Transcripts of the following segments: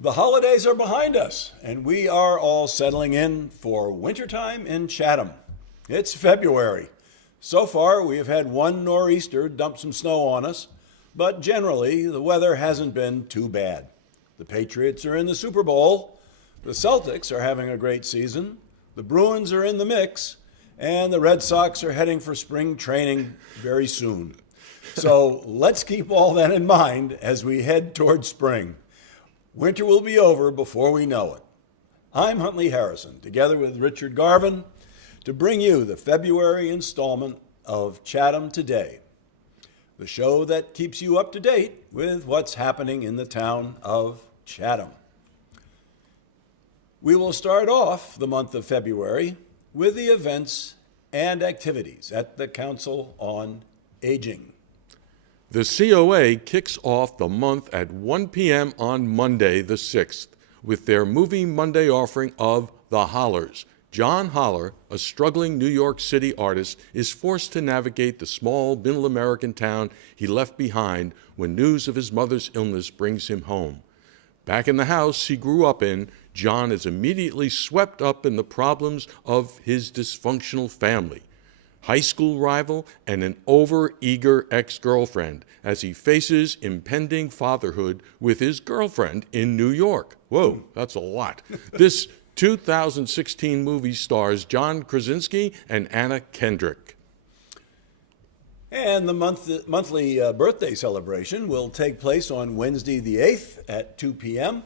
The holidays are behind us, and we are all settling in for wintertime in Chatham. It's February. So far, we have had one nor'easter dump some snow on us, but generally, the weather hasn't been too bad. The Patriots are in the Super Bowl, the Celtics are having a great season, the Bruins are in the mix, and the Red Sox are heading for spring training very soon. So let's keep all that in mind as we head towards spring. Winter will be over before we know it. I'm Huntley Harrison, together with Richard Garvin, to bring you the February installment of Chatham Today, the show that keeps you up to date with what's happening in the town of Chatham. We will start off the month of February with the events and activities at the Council on Aging. The COA kicks off the month at 1 p.m. on Monday the 6th with their Movie Monday offering of The Hollers. John Holler, a struggling New York City artist, is forced to navigate the small middle-American town he left behind when news of his mother's illness brings him home. Back in the house he grew up in, John is immediately swept up in the problems of his dysfunctional family, high school rival, and an over-eager ex-girlfriend as he faces impending fatherhood with his girlfriend in New York. Whoa, that's a lot. This 2016 movie stars John Krasinski and Anna Kendrick. And the monthly birthday celebration will take place on Wednesday the 8th at 2 p.m.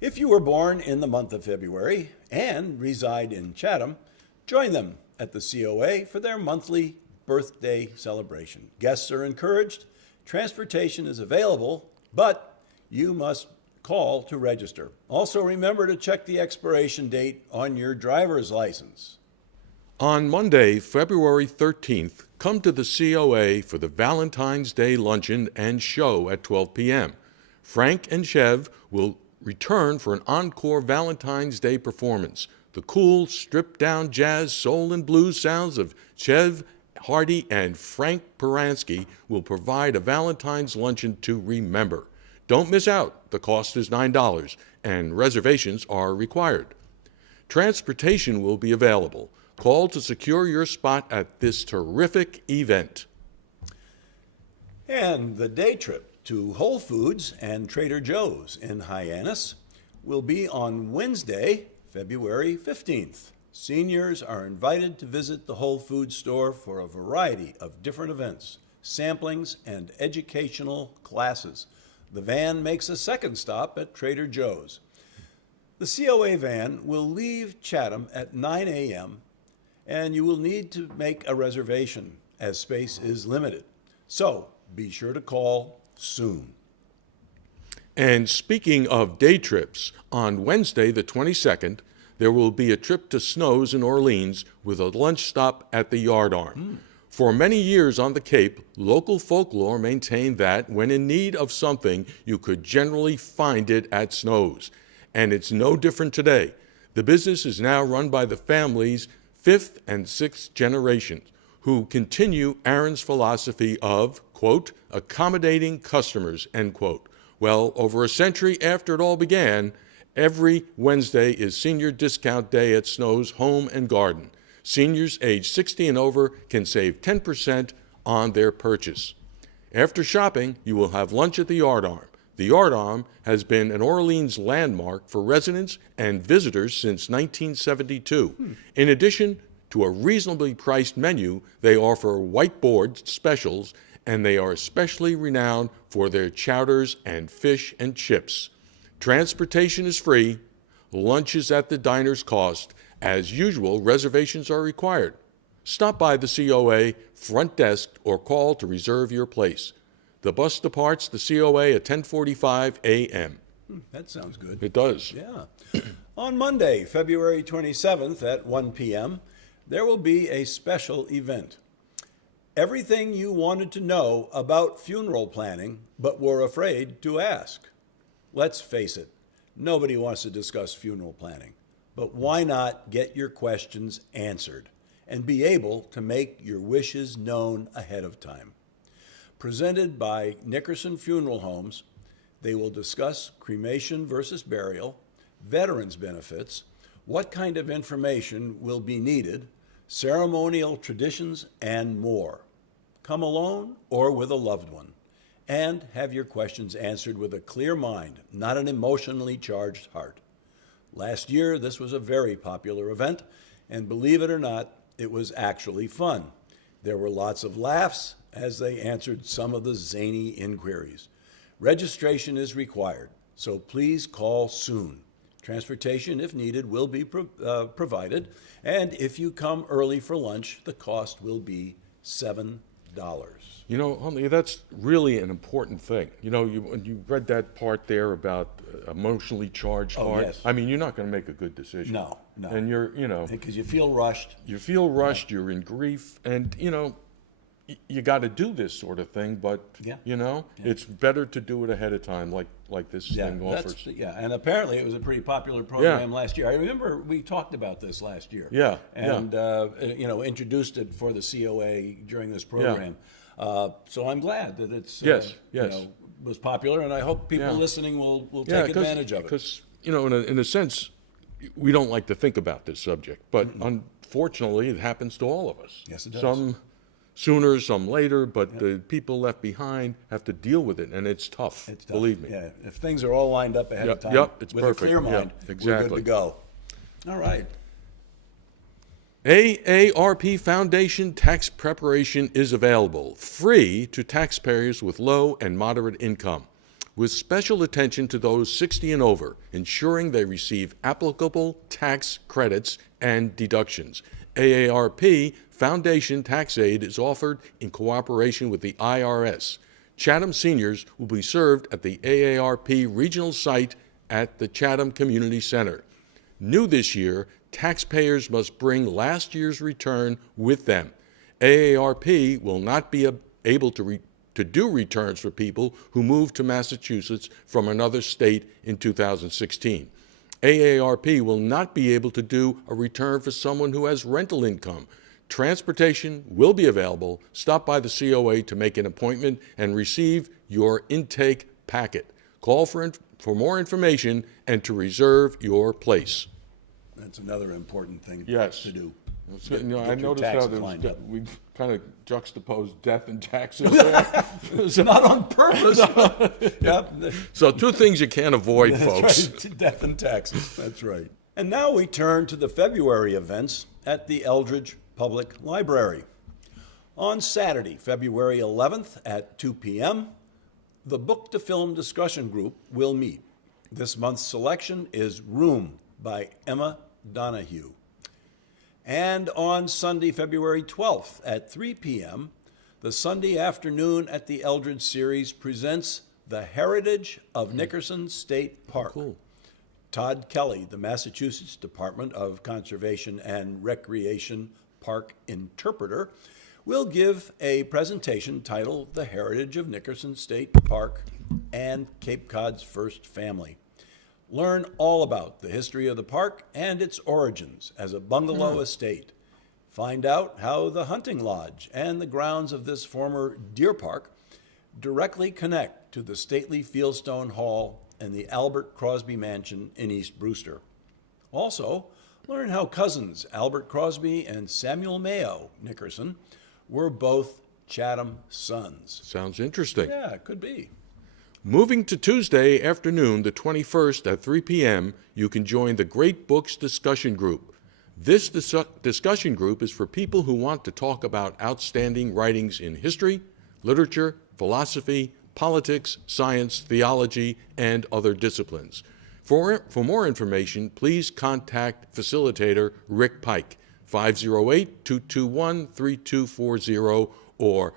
If you were born in the month of February and reside in Chatham, join them at the COA for their monthly birthday celebration. Guests are encouraged, transportation is available, but you must call to register. Also remember to check the expiration date on your driver's license. On Monday, February 13th, come to the COA for the Valentine's Day luncheon and show at 12 p.m. Frank and Chev will return for an encore Valentine's Day performance. The cool, stripped-down jazz, soul, and blues sounds of Chev Hardy and Frank Peransky will provide a Valentine's luncheon to remember. Don't miss out. The cost is $9, and reservations are required. Transportation will be available. Call to secure your spot at this terrific event. And the day trip to Whole Foods and Trader Joe's in Hyannis will be on Wednesday, February 15th. Seniors are invited to visit the Whole Foods store for a variety of different events, samplings, and educational classes. The van makes a second stop at Trader Joe's. The COA van will leave Chatham at 9 a.m., and you will need to make a reservation as space is limited. So be sure to call soon. And speaking of day trips, on Wednesday the 22nd, there will be a trip to Snow's in Orleans with a lunch stop at the Yardarm. For many years on the Cape, local folklore maintained that when in need of something, you could generally find it at Snow's. And it's no different today. The business is now run by the family's fifth and sixth generations, who continue Aaron's philosophy of, quote, accommodating customers, end quote. Well, over a century after it all began, every Wednesday is Senior Discount Day at Snow's Home and Garden. Seniors age 60 and over can save 10% on their purchase. After shopping, you will have lunch at the Yardarm. The Yardarm has been an Orleans landmark for residents and visitors since 1972. In addition to a reasonably priced menu, they offer whiteboard specials, and they are especially renowned for their chowders and fish and chips. Transportation is free. Lunch is at the diner's cost. As usual, reservations are required. Stop by the COA front desk or call to reserve your place. The bus departs the COA at 10:45 a.m. That sounds good. It does. Yeah. On Monday, February 27th at 1 p.m., there will be a special event. Everything you wanted to know about funeral planning but were afraid to ask. Let's face it, nobody wants to discuss funeral planning. But why not get your questions answered and be able to make your wishes known ahead of time? Presented by Nickerson Funeral Homes, They will discuss cremation versus burial, veterans benefits, what kind of information will be needed, ceremonial traditions, and more. Come alone or with a loved one, and have your questions answered with a clear mind, not an emotionally charged heart. Last year, this was a very popular event, and believe it or not, it was actually fun. There were lots of laughs as they answered some of the zany inquiries. Registration is required, so please call soon. Transportation, if needed, will be provided, and if you come early for lunch, the cost will be $7. You know, Huntley, that's really an important thing. You know, when you read that part there about emotionally charged Oh, heart, yes. I mean, you're not going to make a good decision. No. And you know, Because you feel rushed. you're in grief, and, you know, you got to do this sort of thing, but, Yeah. you know, it's better to do it ahead of time, like this thing offers. And apparently it was a pretty popular program last year. I remember we talked about this last year. Yeah, And, introduced it for the COA during this program. So I'm glad that it's, was popular, and I hope people listening will take advantage of it. Because, you know, in a sense, we don't like to think about this subject, but unfortunately, it happens to all of us. Yes, it does. Some sooner, some later, but the people left behind have to deal with it, and it's tough. It's tough. Believe me. Yeah, if things are all lined up ahead of time, it's with perfect. a clear mind, Yeah, we're exactly. good to go. All right. AARP Foundation tax preparation is available, free to taxpayers with low and moderate income, with special attention to those 60 and over, ensuring they receive applicable tax credits and deductions. AARP Foundation Tax Aid is offered in cooperation with the IRS. Chatham seniors will be served at the AARP regional site at the Chatham Community Center. New this year, taxpayers must bring last year's return with them. AARP will not be able to do returns for people who moved to Massachusetts from another state in 2016. AARP will not be able to do a return for someone who has rental income. Transportation will be available. Stop by the COA to make an appointment and receive your intake packet. Call for more information and to reserve your place. That's another important thing Yes. to do. You know, I Get your noticed how taxes lined up. we kind of juxtaposed death and taxes there. It's not on purpose. Yep. So two things you can't avoid, That's folks. right. Death and taxes. That's right. And now we turn to the February events at the Eldridge Public Library. On Saturday, February 11th at 2 p.m., the Book to Film discussion group will meet. This month's selection is Room by Emma Donahue. And on Sunday, February 12th at 3 p.m., the Sunday afternoon at the Eldridge series presents The Heritage of Nickerson State Park. Cool. Todd Kelly, the Massachusetts Department of Conservation and Recreation Park interpreter, will give a presentation titled The Heritage of Nickerson State Park and Cape Cod's First Family. Learn all about the history of the park and its origins as a bungalow estate. Find out how the hunting lodge and the grounds of this former deer park directly connect to the stately Fieldstone Hall and the Albert Crosby Mansion in East Brewster. Also, learn how cousins Albert Crosby and Samuel Mayo Nickerson were both Chatham sons. Sounds interesting. Yeah, it could be. Moving to Tuesday afternoon, the 21st at 3 p.m., you can join the Great Books Discussion Group. This discussion group is for people who want to talk about outstanding writings in history, literature, philosophy, politics, science, theology, and other disciplines. For more information, please contact facilitator Rick Pike, 508-221-3240, or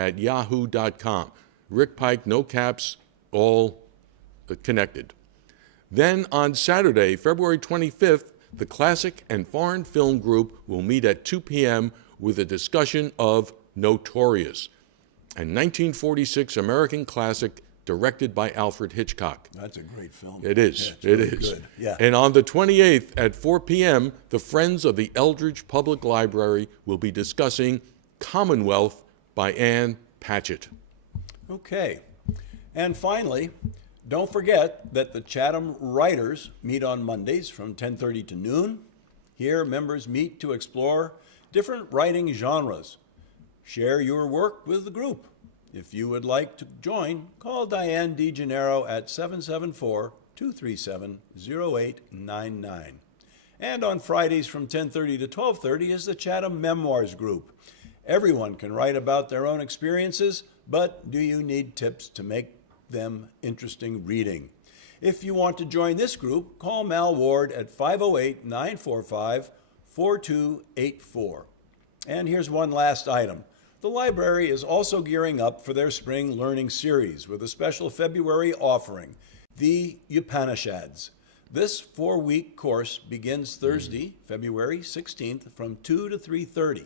rickpikecapecod@yahoo.com. Rick Pike, no caps, all connected. Then on Saturday, February 25th, the Classic and Foreign Film Group will meet at 2 p.m. with a discussion of Notorious, a 1946 American classic directed by Alfred Hitchcock. That's a great film. It is. Yeah, it's it really is. Good. Yeah. And on the 28th at 4 p.m., the Friends of the Eldridge Public Library will be discussing Commonwealth by Anne Patchett. Okay. And finally, don't forget that the Chatham Writers meet on Mondays from 10:30 to noon. Here, members meet to explore different writing genres. Share your work with the group. If you would like to join, call Diane DeGennaro at 774-237-0899. And on Fridays from 10:30 to 12:30 is the Chatham Memoirs Group. Everyone can write about their own experiences, but do you need tips to make them interesting reading? If you want to join this group, call Mal Ward at 508-945-4284. And here's one last item. The library is also gearing up for their spring learning series with a special February offering, the Upanishads. This 4-week course begins Thursday, February 16th from 2 to 3:30.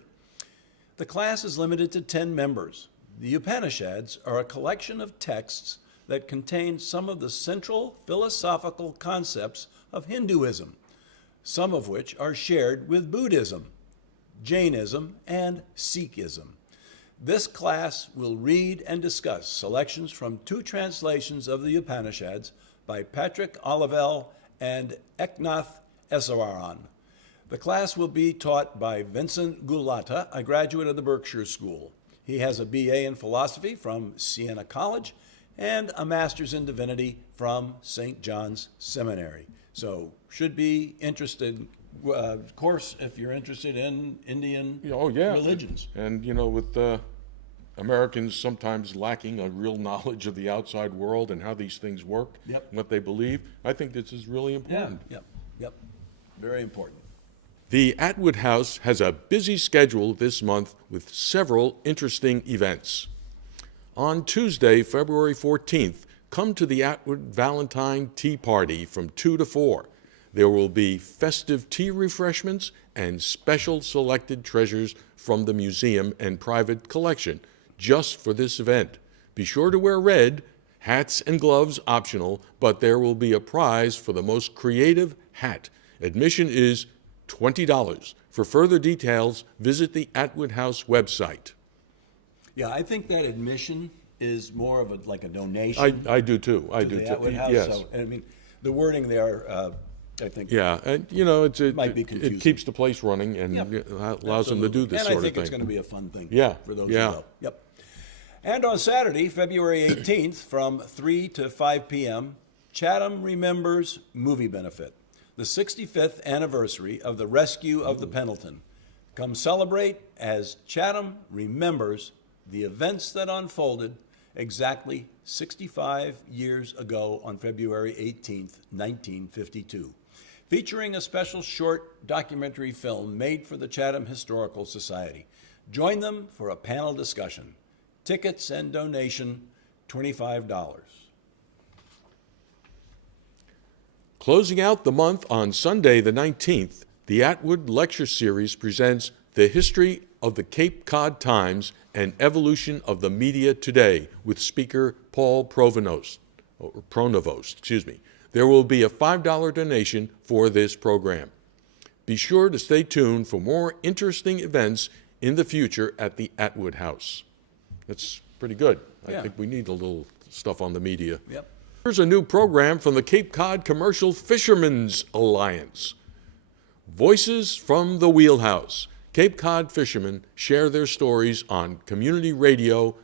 The class is limited to 10 members. The Upanishads are a collection of texts that contain some of the central philosophical concepts of Hinduism, some of which are shared with Buddhism, Jainism, and Sikhism. This class will read and discuss selections from 2 translations of the Upanishads by Patrick Olivelle and Eknath Eswaran. The class will be taught by Vincent Gulata, a graduate of the Berkshire School. He has a BA in philosophy from Siena College and a master's in divinity from St. John's Seminary. So should be interested, of course, if you're interested in Indian religions. And, with Americans sometimes lacking a real knowledge of the outside world and how these things work, what they believe, I think this is really important. Yep. Very important. The Atwood House has a busy schedule this month with several interesting events. On Tuesday, February 14th, come to the Atwood Valentine Tea Party from 2 to 4. There will be festive tea refreshments and special selected treasures from the museum and private collection just for this event. Be sure to wear red, hats and gloves optional, but there will be a prize for the most creative hat. Admission is $20. For further details, visit the Atwood House website. Yeah, I think that admission is more of a donation. I do too. I to do the too. Atwood House. Yes. So, I mean, the wording there, I think. Yeah, and might be confusing. it keeps the place running and allows them to do this and sort of thing. I think it's going to be a fun thing. For those who go. Yep. And on Saturday, February 18th, from 3 to 5 p.m., Chatham Remembers Movie Benefit, the 65th anniversary of the rescue of the Pendleton. Come celebrate as Chatham remembers the events that unfolded exactly 65 years ago on February 18th, 1952, featuring a special short documentary film made for the Chatham Historical Society. Join them for a panel discussion. Tickets and donation, $25. Closing out the month on Sunday the 19th, the Atwood Lecture Series presents The History of the Cape Cod Times and Evolution of the Media Today with speaker Paul Provost. There will be a $5 donation for this program. Be sure to stay tuned for more interesting events in the future at the Atwood House. That's pretty good. I think we need a little stuff on the media. Yep. Here's a new program from the Cape Cod Commercial Fishermen's Alliance. Voices from the Wheelhouse. Cape Cod fishermen share their stories on community radio.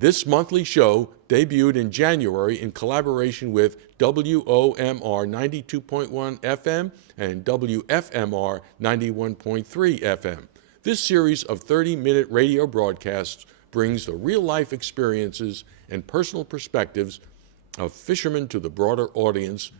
This monthly show debuted in January in collaboration with WOMR 92.1 FM and WFMR 91.3 FM. This series of 30-minute radio broadcasts brings the real-life experiences and personal perspectives of fishermen to the broader audience.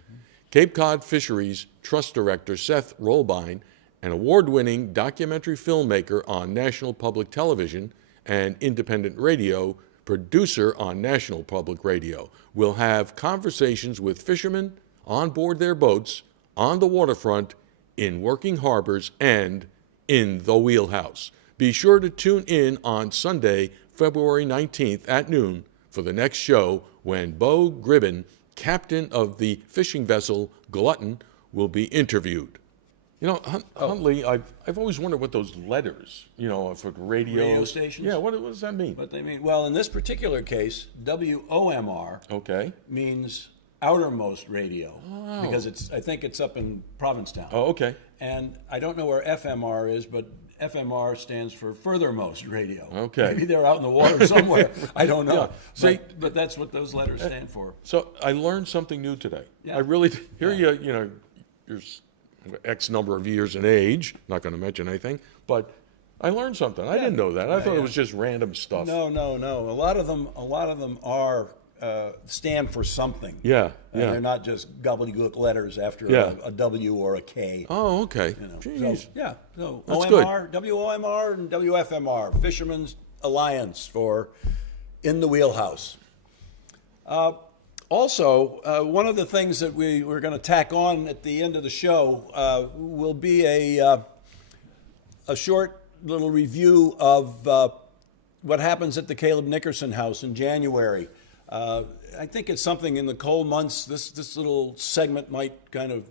Cape Cod Fisheries Trust Director Seth Rolbein, an award-winning documentary filmmaker on National Public Television and independent radio, producer on National Public Radio, will have conversations with fishermen on board their boats, on the waterfront, in working harbors, and in the Wheelhouse. Be sure to tune in on Sunday, February 19th at noon for the next show when Bo Gribben, captain of the fishing vessel Glutton, will be interviewed. You know, Huntley, I've always wondered what those letters, for the Radio stations? Yeah, what does that mean? What they mean? Well, in this particular case, WOMR Okay. means outermost radio because I think it's up in Provincetown. Oh, okay. And I don't know where FMR is, but FMR stands for furthermost radio. Okay. Maybe they're out in the water somewhere. I don't know. Yeah. See, but that's what those letters stand for. So I learned something new today. Yeah. I really, you're X number of years in age, not going to mention anything, but I learned something. I didn't know that. I thought it was just random stuff. No. A lot of them are stand for something. Yeah. They're not just gobbledygook letters after a W or a K. Oh, okay. Jeez. So That's OMR, WOMR, and WFMR, Fishermen's Alliance for In the Wheelhouse. Also, one of the things that we're going to tack on at the end of the show will be a short little review of what happens at the Caleb Nickerson House in January. I think it's something in the cold months. This little segment might kind of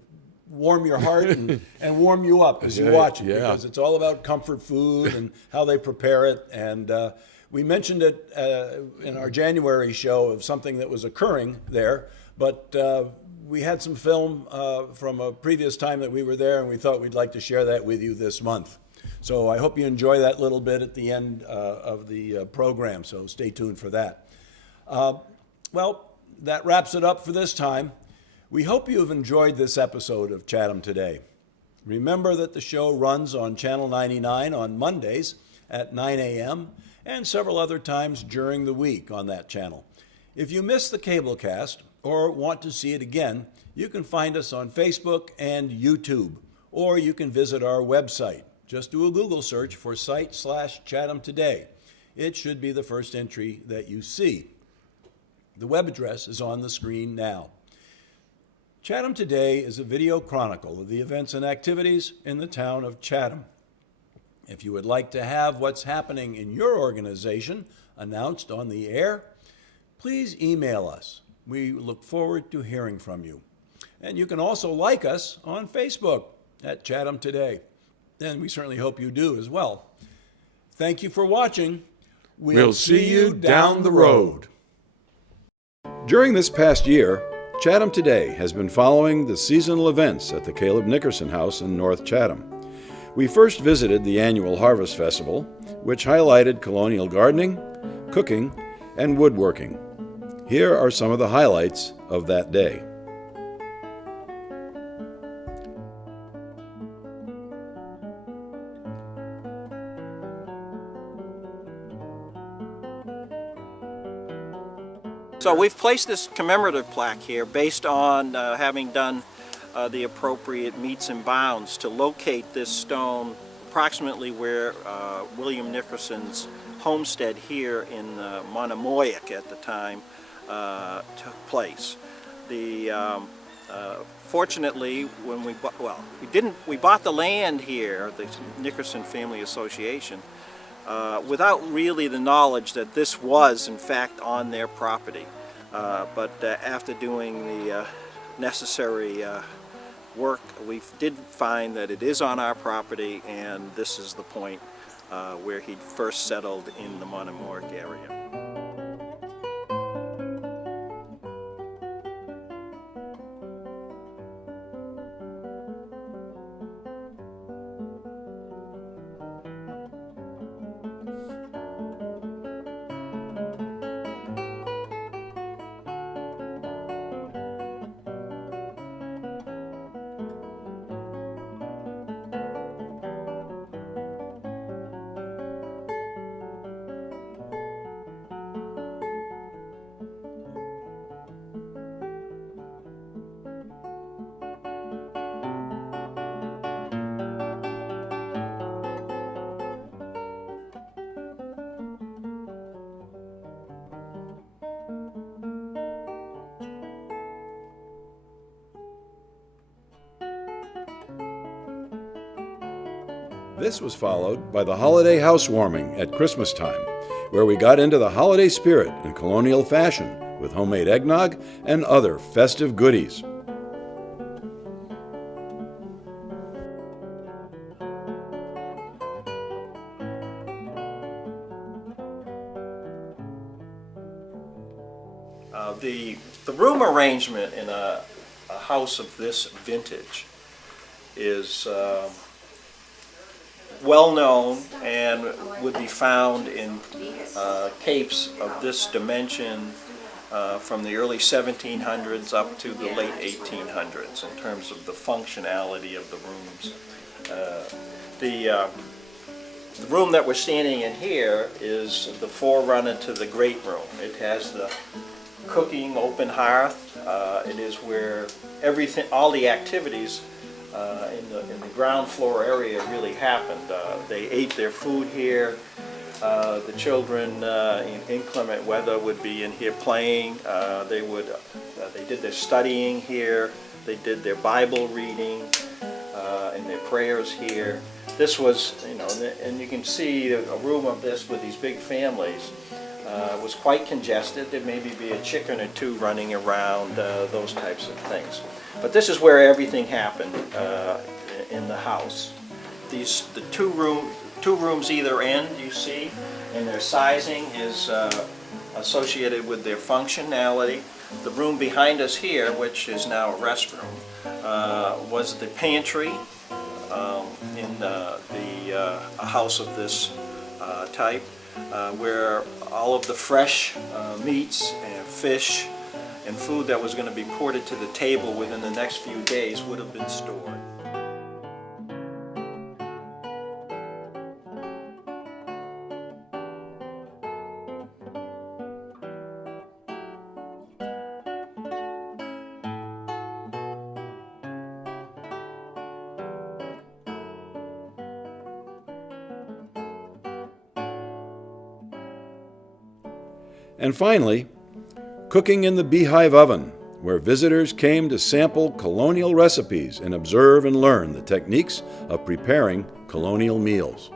warm your heart and warm you up as you watch it, because it's all about comfort food and how they prepare it. And we mentioned it in our January show of something that was occurring there, but we had some film from a previous time that we were there, and we thought we'd like to share that with you this month. So I hope you enjoy that little bit at the end of the program, so stay tuned for that. Well, that wraps it up for this time. We hope you have enjoyed this episode of Chatham Today. Remember that the show runs on Channel 99 on Mondays at 9 a.m. and several other times during the week on that channel. If you missed the cablecast or want to see it again, you can find us on Facebook and YouTube, or you can visit our website. Just do a Google search for site/Chatham Today. It should be the first entry that you see. The web address is on the screen now. Chatham Today is a video chronicle of the events and activities in the town of Chatham. If you would like to have what's happening in your organization announced on the air, please email us. We look forward to hearing from you. And you can also like us on Facebook at Chatham Today. And we certainly hope you do as well. Thank you for watching. We'll see you down the road. During this past year, Chatham Today has been following the seasonal events at the Caleb Nickerson House in North Chatham. We first visited the annual Harvest Festival, which highlighted colonial gardening, cooking, and woodworking. Here are some of the highlights of that day. So we've placed this commemorative plaque here based on having done the appropriate meets and bounds to locate this stone approximately where William Nickerson's homestead here in Monomoic at the time took place. Fortunately, when we bought the land here, the Nickerson Family Association, without really the knowledge that this was in fact on their property. But after doing the necessary work, we did find that it is on our property, and this is the point where he first settled in the Monomoic area. This was followed by the holiday housewarming at Christmas time, where we got into the holiday spirit in colonial fashion with homemade eggnog and other festive goodies. arrangement in a house of this vintage is well known and would be found in capes of this dimension from the early 1700s up to the late 1800s in terms of the functionality of the rooms. The room that we're standing in here is the forerunner to the great room. It has the cooking open hearth. It is where everything, all the activities in the ground floor area really happened. They ate their food here. The children in inclement weather would be in here playing. They did their studying here. They did their Bible reading and their prayers here. This was, and you can see a room of this with these big families was quite congested. There maybe be a chicken or two running around, those types of things. But this is where everything happened in the house. The two rooms either end, you see, and their sizing is associated with their functionality. The room behind us here, which is now a restroom, was the pantry in a house of this type, where all of the fresh meats and fish and food that was going to be ported to the table within the next few days would have been stored. And finally, cooking in the beehive oven, where visitors came to sample colonial recipes and observe and learn the techniques of preparing colonial meals.